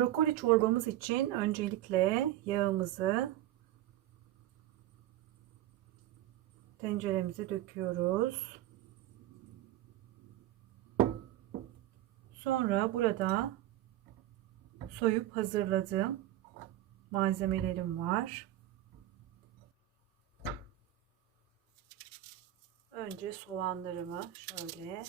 Brokoli çorbamız için öncelikle yağımızı tenceremize döküyoruz. Sonra burada soyup hazırladığım malzemelerim var. Önce soğanlarımı şöyle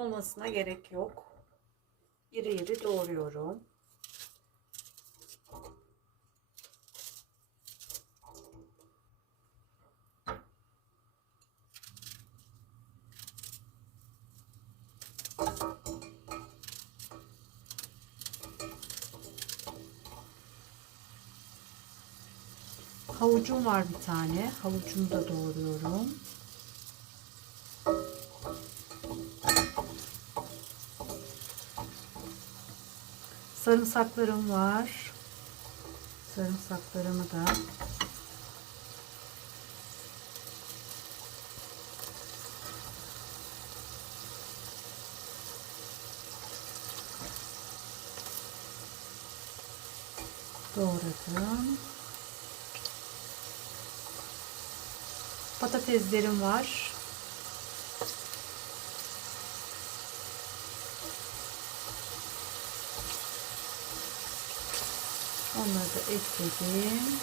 olmasına gerek yok. İri iri doğruyorum. Havucum var bir tane. Havucumu da doğruyorum. Sarımsaklarım var. Sarımsaklarımı da doğradım. Patateslerim var. Onları da ekledim.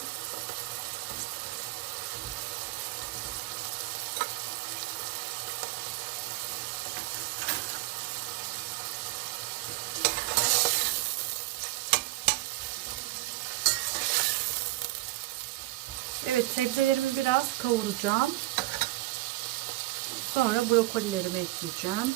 Evet sebzelerimi biraz kavuracağım. Sonra brokolilerimi ekleyeceğim.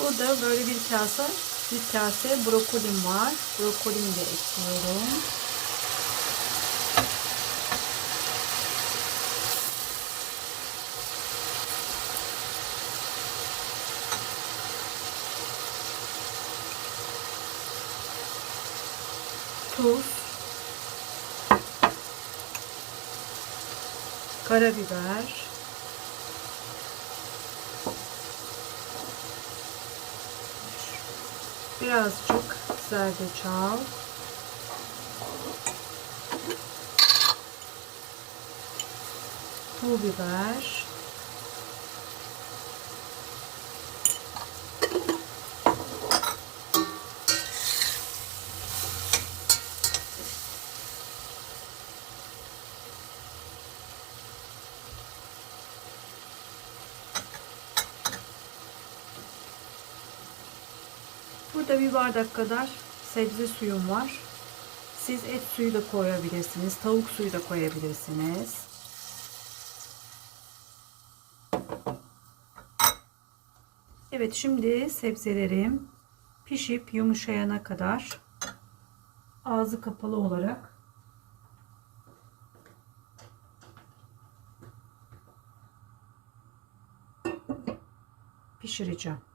Burada böyle bir kase, bir kase brokolim var. Brokolimi de ekliyorum. Tuz. Karabiber. Birazcık zerdeçal. Pul biber. Burada bir bardak kadar sebze suyum var. Siz et suyu da koyabilirsiniz. Tavuk suyu da koyabilirsiniz. Evet şimdi sebzelerim pişip yumuşayana kadar ağzı kapalı olarak pişireceğim.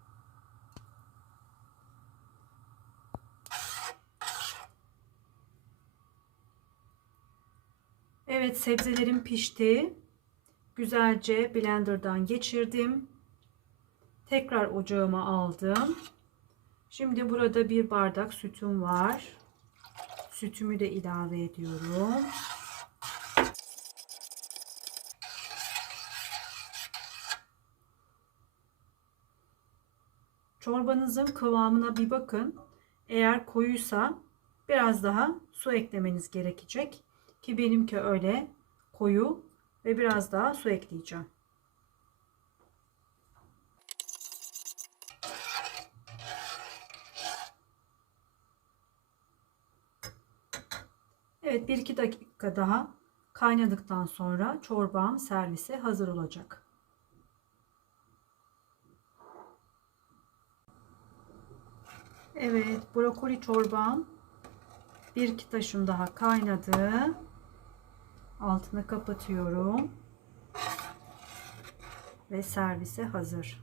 Evet sebzelerim pişti. Güzelce blenderdan geçirdim. Tekrar ocağıma aldım. Şimdi burada bir bardak sütüm var. Sütümü de ilave ediyorum. Çorbanızın kıvamına bir bakın. Eğer koyuysa biraz daha su eklemeniz gerekecek. Ki benimki öyle koyu ve biraz daha su ekleyeceğim. Evet 1-2 dakika daha kaynadıktan sonra çorbam servise hazır olacak. Evet brokoli çorbam bir iki taşım daha kaynadı. Altını kapatıyorum. Ve servise hazır.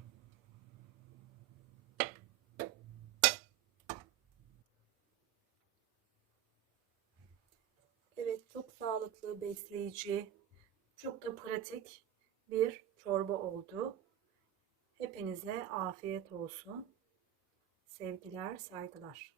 Evet çok sağlıklı, besleyici, çok da pratik bir çorba oldu. Hepinize afiyet olsun. Sevgiler, saygılar.